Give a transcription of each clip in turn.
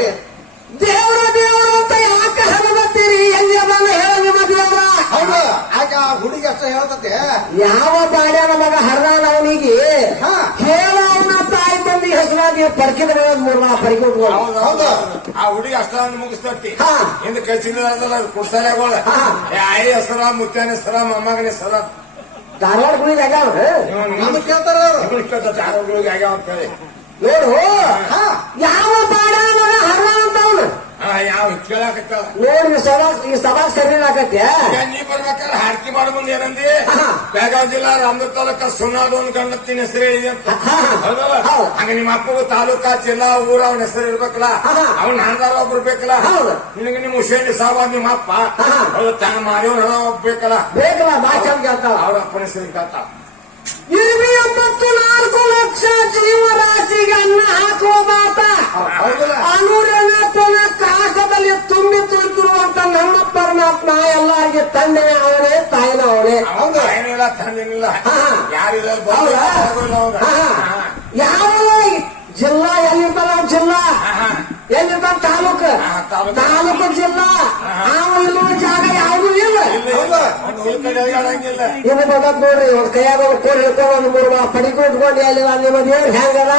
ಏನ್ ದೇವರ ದೇವ್ರ ದೇವ್ರು ಅಂತ ಯಾಕೆ ಹರಗತ್ತೀರಿ ಎಲ್ಲಿ ಅದನ್ನ ಹೇಳ ನಿಮ್ಮ ದೇವ್ರ. ಹೌದು. ಆಗ ಆ ಹುಡುಗಿ ಅಷ್ಟ ಹೇಳ್ತತೆ. ಯಾವ ಬಾಡ್ಯಾನ ಮಗ ಹರ್ದಾನ ಅವನಿಗೆ ಹಾ. ಹೇಳ ಅವನ ತಾಯಿ ತಂದಿ ಹೆಸರಾಗಿ ಪರ್ಕಿದ ಮೂರ್ ನಾ ಪರ್ಕಿ ಹೌದು ಹೌದು. ಆ ಹುಡುಗಿ ಅಷ್ಟ ಮುಗಿಸ್ತಿ. ಹಿಂದ ಕಳ್ಸಿದ್ರಲ್ಲ ಕುಡ್ಸಲೆಗಳ. ಆಯಿ ಹೆಸರ ಮುತ್ತಾನೆ ಸರ ಮೊಮ್ಮಗನ ಹೆಸರ. ಧಾರವಾಡ ಗುಳಿಗೆ ಆಗ್ಯಾವ ಕೇಳ್ತಾರ ಧಾರವಾಡ ಗುಳಿಗೆ ಆಗ್ಯಾವ ಅಂತ ಹೇಳಿ. ನೋಡು ಯಾವ ಬಾಡ್ಯಾನ ಹರ ಹರ್ದಾನ ಅಂತ ಅವನು ಹಾ ಯಾವ ಕೇಳಾಕತ್ತಾಳ ನೋಡಿ ಈ ಸಭಾ ಈ ಸಭಾ ಸರಿ ಆಗತ್ತೆ ನೀ ಬರ್ಬೇಕಾದ್ರೆ ಹಾಡ್ಕಿ ಮಾಡ ಮುಂದೆ ಏನಂದಿ. ಬೆಳಗಾವಿ ಜಿಲ್ಲಾ ರಾಮದುರ್ಗ ತಾಲೂಕ ಸುನಾದ ಒಂದು ಗಂಡತ್ತಿನ ಹೆಸರು ಹೇಳಿದೆ ಅಂತ. ಹೌದಲ್ಲ? ಹೌದು. ಹಂಗ ನಿಮ್ಮ ಅಪ್ಪಗೂ ತಾಲೂಕಾ ಜಿಲ್ಲಾ ಊರ ಅವನ ಹೆಸರು ಇರ್ಬೇಕಲ್ಲ. ಅವ್ನ ಹಣದಾರ ಒಬ್ರು ಬೇಕಲ್ಲ. ನಿನಗೆ ನಿಮ್ಮ ಹುಸೇನಿ ಸಾವ ನಿಮ್ಮ ಅಪ್ಪ. ಹಾ. ಹೌದು ತಾನು ಮಾದೇವನ ಹಣ ಒಬ್ಬೇಕಲ್ಲ ಬೇಕಲ್ಲ? ಕೇಳ್ತಾವ. ಅವ್ರ ಅಪ್ಪನ ಹೆಸರು ಕೇಳ್ತಾಳ ಇರುವಿ ಎಂಬತ್ತು ನಾಲ್ಕು ಲಕ್ಷ ಹೌದಲ್ಲ? ಅನುರಣತನ ಕಾಕದಲ್ಲಿ ತುಂಬಿ ತುಳಿತಿರುವಂತ ನಮ್ಮ ಪರಮಾತ್ಮ ಎಲ್ಲರಿಗೆ ತಂದೆ ಅವನೇ ತಾಯಿನ ಅವನೇ. ಹಾ. ಯಾವ ಜಿಲ್ಲಾ ಎಲ್ಲಿರ್ತಾನ ಅವ್ನ್ ಜಿಲ್ಲಾ. ಎಲ್ಲಿರ್ತಾನ ತಾಲೂಕು? ತಾಲೂಕು. ಜಿಲ್ಲಾ. ನಾವು ಇರುವ ಜಾಗ ಯಾವುದು ಇಲ್ಲ. ಇನ್ನು ಬಂದದ್ ನೋಡ್ರಿ ಒಂದು ಕೈಯಾಗ ಒಂದು ಕೋಲ್ ಹಿಡ್ಕೊಂಡು ಒಂದು ಮೂರು ಪಡಿಕೆ ಇಟ್ಕೊಂಡು ಅಲ್ಲಿ ನಿಮ್ಮ ದೇವ್ರು ಹೆಂಗದ?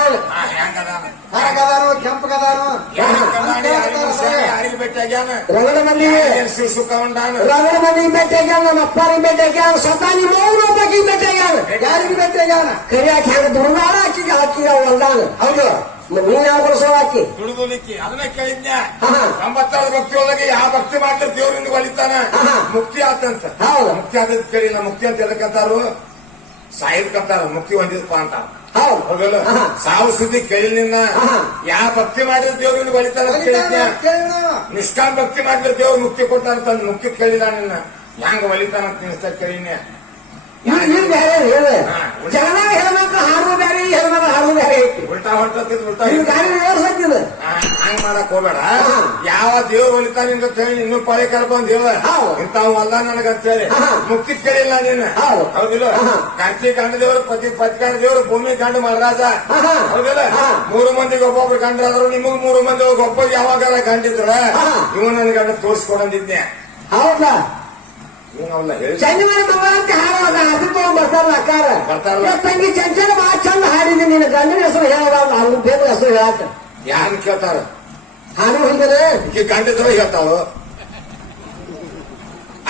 ಕರಗದಾನು ಕೆಂಪಗದಾನು? ರಗಡ ಮಂದಿ ರಗಡ ಮಂದಿಗೆ ಭೇಟಿ ಆಗ್ಯಾನ? ನಮ್ಮ ಅಪ್ಪಾರಿ ಭೇಟಿ ಆಗ್ಯಾನ ಸ್ವತಃ ನಿಮ್ಮ ಅವ್ರ ಒಬ್ಬಕಿಗೆ ಭೇಟಿ ಆಗ್ಯಾನ. ಯಾರಿಗೆ ಭೇಟಿ ಆಗ್ಯಾನ? ಹಾಕಿ ಹೆಂಗ ದುರ್ನಾಳ ಆಕಿಗೆ ಹಾಕಿ ಹೊಲ್ದಾನ ಹೌದು ನೀನ್ ಯಾವ ಬರ್ಸೋ ಹಾಕಿ ದುಡಿದುಲಿಕ್ಕಿ ಅದನ್ನ ಕೇಳಿದ್ನ ಭಕ್ತಿ ಒಳಗೆ ಯಾವ ಭಕ್ತಿ ಮಾಡಿದ್ರೆ ದೇವ್ರಿಂದ ಒಲಿತಾನ. ಮುಕ್ತಿ ಆತಂತ. ಹೌದು. ಮುಕ್ತಿ ಕೇಳಿ ಕೇಳಿಲ್ಲ ಮುಕ್ತಿ ಅಂತ ಎದಕ್ಕಂತಾರು ಸಾಯಿದ್ಕಂತಾರ ಮುಕ್ತಿ ಹೊಂದಿದಪ್ಪ ಅಂತಾರ. ಹೌದಲ್ಲ. ಸಾವು ಸುದ್ದಿ ಕೇಳಿನ. ಯಾವ ಭಕ್ತಿ ಮಾಡಿದ್ರೆ ದೇವ್ರಿಂದ ಒಲಿತಾನ ನಿಷ್ಠಾ ಭಕ್ತಿ ಮಾಡಿದ್ರೆ ದೇವ್ರು ಮುಕ್ತಿ ಕೊಟ್ಟಾನ ಮುಖ್ಯ ಮುಕ್ತಿ ಕೇಳಿಲ್ಲ ನಿನ್ನ. ಹ್ಯಾಂಗ ಒಲಿತಾನ ಅಂತ ಕೇಳಿನ ಇಲ್ಲಿ ಬೇರೆ ಹಾರು ಬ್ಯಾರಿ ಜನ ಹಾರು ಹಾಡು ಉಲ್ಟಾ ಹಂಗ್ ಮಾಡಕ್ ಹೋಗ್ಬೇಡ. ಯಾವ ದೇವ್ ಒಲಿತಾನ ಅಂತ ಹೇಳಿ ಇನ್ನೂ ಪಳೆ ಕರ್ಕೊಂಡ್ ಹೌದು. ಇಂತಾವ್ ಅಲ್ಲ ನನಗಂತ ಹೇಳಿ ಮುಕ್ತಿ ಕೇಳಿಲ್ಲ ನೀನ್. ಹೌದು. ಹೌದಿಲ್ಲ? ಕಂಚಿ ಕಂಡ ದೇವರು ಪತಿ ಪತಿ ಗಂಡ ದೇವರು ಭೂಮಿ ಗಂಡ ಮಹಾರಾಜ. ಹೌದಿಲ್ಲ? ಮೂರು ಮಂದಿಗೆ ಒಬ್ಬೊಬ್ರು ಕಂಡ್ರಾದ್ರು ನಿಮಗ್ ಮೂರು ಮಂದಿ ಒಬ್ಬ ಯಾವಾಗ ಕಂಡಿದ್ರ. ಇವ್ ನನ್ ಗಂಡ ತೋರ್ಸ್ಕೊಡಂದಿದ್ನೆ. ಹೌದಾ? ಚಂದಮಾನ ಅಂತ ಹಾಡೋದ ಅದು ತಗೊಂಡ್ ಬರ್ತಾರಲ್ಲ ಅಕ್ಕಾರ. ತಂಗಿ ಚಂಚಲ ಬಾ ಚಂದ ಹಾಡಿದಿ ನಿನ್ನ ಗಂಡನ ಹೆಸರು ಹೇಳೋದ ಅವ್ನು ಬೇಗ ಹೆಸರು ಹೇಳಾಕ. ಯಾರು ಕೇಳ್ತಾರ? ಹಾಡು ಹುಡುಗರು ಈ ಗಂಡಿದ್ರು ಹೇಳ್ತಾವ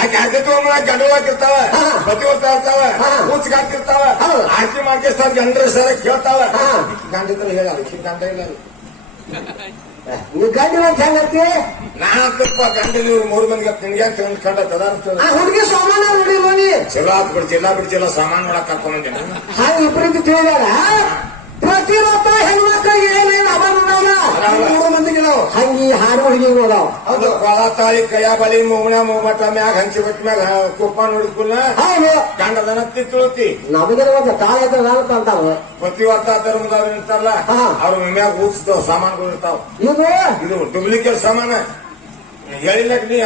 ಆಕೆ ಆಕೆ ತಗೊಂಡ್ ಗಂಡಲಾಕಿರ್ತಾವ ಹಾ. ಹೋಗ್ತಾ ಇರ್ತಾವ. ಕೂಚ್ಗಾಕಿರ್ತಾವ. ಆರ್ತಿ ಮಾಡ್ಕಿಸ್ತಾವ ಗಂಡ್ರ ಸರ ಕೇಳ್ತಾವ. ಗಂಡಿದ್ರು ಹೇಳ ಅದಕ್ಕೆ ಗಂಡ ಇಲ್ಲ ನೀ ಗಂಡಿನ ಹೆಂಗತಿ ನಾ ಅಂತಪ್ಪ ಗಂಡ ಇವ್ರು ಮೂರು ಮಂದಿಗೆ ನಿನ್ಗೆ ಅಂತ ಕಂಡ ಆ ಹುಡುಗಿ ಸಾಮಾನ ನೋಡಿಲ್ವ ನೀ? ಚಲೋ ಆತ್ ಬಿಡ್ತಿಲ್ಲ ಬಿಡ್ತಿಲ್ಲ ಸಾಮಾನ್ ನೋಡಕ್ ಹಾಕೊಂಡ್ ಹಾಗೆ ಇಬ್ಬರಿಗೆ ತಿಳಿದಾರ? ಪ್ರತಿಯೊಬ್ಬ ಹೆಣ್ಮಕ್ಳಿಗೆ ಏನೇನು ಅಭಾವ ಮೂರು ಮಂದಿಗೆ ನಾವು ಹಂಗಿ ಹಾಡು ಹುಡುಗಿ ಕೊಳ ತಾಳಿ ಕೈಯ ಬಲಿ ಮುಗುಣ ಮೂಮಟ ಮ್ಯಾಗ ಹಂಚಿ ಬಿಟ್ಟ ಮ್ಯಾಗ ಕುಪ್ಪ ನೋಡಿದ್ಕುಲ್ಲ ಹೌದು. ಗಂಡದನ ತಿಳ್ತಿ. ನಮಗೆ ಒಂದು ತಾಳಿ ಇದ್ರೆ ನಾಲ್ಕು ಅಂತಾವ. ಪ್ರತಿವತ್ತ ಧರ್ಮದವ್ರು ಇರ್ತಾರಲ್ಲ. ಅವ್ರ ಮ್ಯಾಗ ಊದಿಸ್ತಾವ ಸಾಮಾನುಗಳು ಇರ್ತಾವ. ಇದು ಇದು ಡೂಪ್ಲಿಕೇಟ್ ಸಾಮಾನ. ಹೇಳಿಲ್ಲ ನೀ.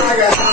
நகராஜா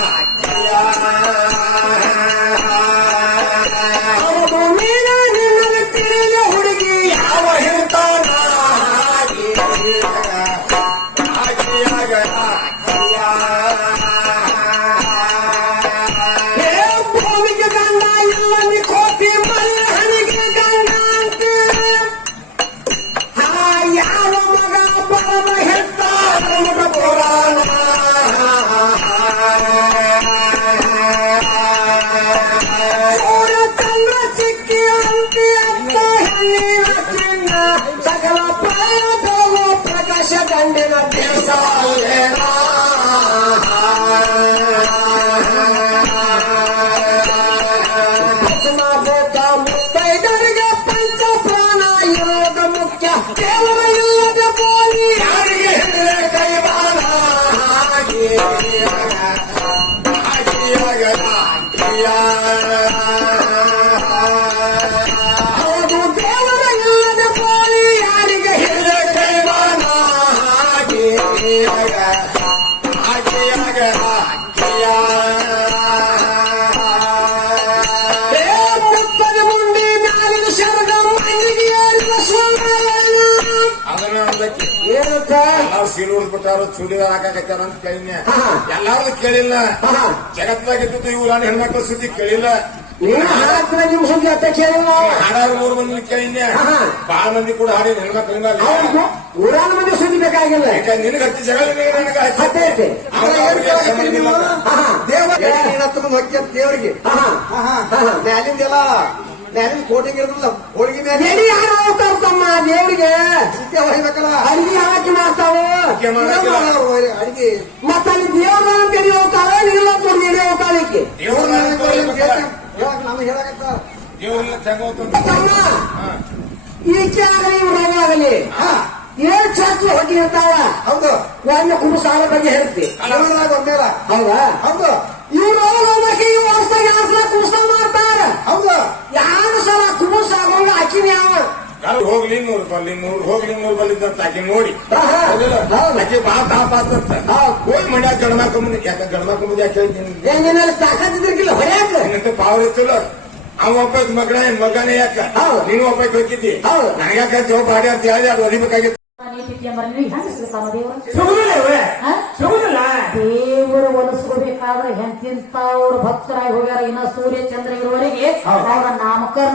ಪ್ರಕಾಶ ಗಂಡಿನ ಎಲ್ಲಾರು ಚೂಡಿದ ಹಾಕಾಕತ್ತಾರ ಅಂತ ಕೇಳಿನ ಎಲ್ಲಾರು ಕೇಳಿಲ್ಲ. ಜಗತ್ತಾಗ ಇದ್ದಿದ್ದು ಇವ್ರು ನಾನು ಹೆಣ್ಮಕ್ಳ ಸುದ್ದಿ ಕೇಳಿಲ್ಲ. ಹಾಕಿದ್ರೆ ನಿಮ್ ಸುದ್ದಿ ಅತ್ತ ಕೇಳಿಲ್ಲ ಹಾಡಾರು ಮೂರು ಮಂದಿ ಕೇಳಿನ. ಬಾಳ ಮಂದಿ ಕೂಡ ಹಾಡಿ ಹೆಣ್ಮಕ್ಳ ಊರಾನ ಮಂದಿ ಸುದ್ದಿ ಬೇಕಾಗಿಲ್ಲ. ಯಾಕಂದ್ರೆ ನಿನಗೆ ಹತ್ತಿ ಜಗಳ ನನಗೆ ಹತ್ತೆ ಐತೆ ಅವ್ರಿಗೆ ಸಂಬಂಧ ಇಲ್ಲ. ಆಹಾ. ದೇವರ ಹೊಕ್ಕೆ ದೇವರಿಗೆ? ಆಹಾ. ಆಹಾ. ಮ್ಯಾಲಿಂದೆಲ್ಲ ಮ್ಯಾಲಿಂದ ಕೋಟಿಂಗ್ ಇರೋದಿಲ್ಲ ಹೋಳಿಗೆ ಮೇಲೆ ಎಲ್ಲಿ ಯಾರು ದೇವ್ರಿಗೆ ಹೊಯ್ಬೇಕಲ್ಲ ಅಡಿಗೆ ಹಾಕಿ ಮಾಡ್ತಾವ? ಮತ್ತೆ ಮಾಡಕ್ಕಿಲ್ಲ. ಅಡಿಗೆ ಮತ್ತ ಅಲ್ಲಿ ದೇವ್ರ ಅಂತೇಳಿ ಹೋಗ್ತಾವ ಇಲ್ಲ ಕೊಡಿ ಹೋಗ್ತಾಳೆ ಕಾಲಕ್ಕೆ ಈಚೆ ಆಗಲಿ ಈಕೆ ಆಗಲಿ. ಏನ್ ಚಾಚು ಹೋಗಿ ಇರ್ತಾವ. ಹೌದು. ನಾನು ಕುಟುಂಬ ಸಾಲ ಬಗ್ಗೆ ಹೇಳ್ತಿ. ಹೌದಾ? ಹೌದು. ಇವ್ರು ಹೋಗ್ಬೇಕು ಈ ವರ್ಷ ಯಾವ ಸಲ ಕುಡ್ಸ ಮಾಡ್ತಾರ. ಹೌದು. ಯಾರು ಸಲ ಕುಬುಸ್ ಆಗೋಂಗ ಅಕ್ಕಿನ ಯಾವ ಯಾರು ಹೋಗ್ಲಿ ನೂರು ಬಲ್ಲಿ ನೂರು ಹೋಗ್ಲಿ ನೂರು ಅಂತ ಆಕೆ ನೋಡಿ. ಆಕೆ ಬಾ ತಾಪ ಆತಂತ. ಹೋಗಿ ಮನ್ಯಾಗ ಗಣಮಕ್ಕ ಮುಂದೆ ಯಾಕೆ ಗಣಮಕ್ಕ ಮುಂದೆ ಯಾಕೆ ಹೇಳ್ತೀನಿ? ನಿನ್ನಂತ ಪಾವರ್ ಇತ್ತಿಲ್ಲ ಅವ ಒಬ್ಬ ಮಗನ ಏನ್ ಮಗನೇ ಯಾಕ. ನೀನು ಒಬ್ಬ ಹೋಗಿದ್ದಿ? ಹೌದು. ನನಗ್ಯಾಕ ಜೋಬ್ ಹಾಡಿ ಅಂತ ಹೇಳಿ ಅದು ಒದಿಬೇಕಾಗಿತ್ತು ದೇವರು. ಒಲಿಸ್ಕೋಬೇಕಾದ್ರೆ ಹೆಂತಿಂತ ಎಂತಿಂತವ್ರು ಭಕ್ತರಾಗಿ ಹೋಗ್ಯಾರ. ಇನ್ನ ಸೂರ್ಯ ಚಂದ್ರ ಇರುವವರೆಗೆ ಹೌದು. ಅವರ ನಾಮಕರಣ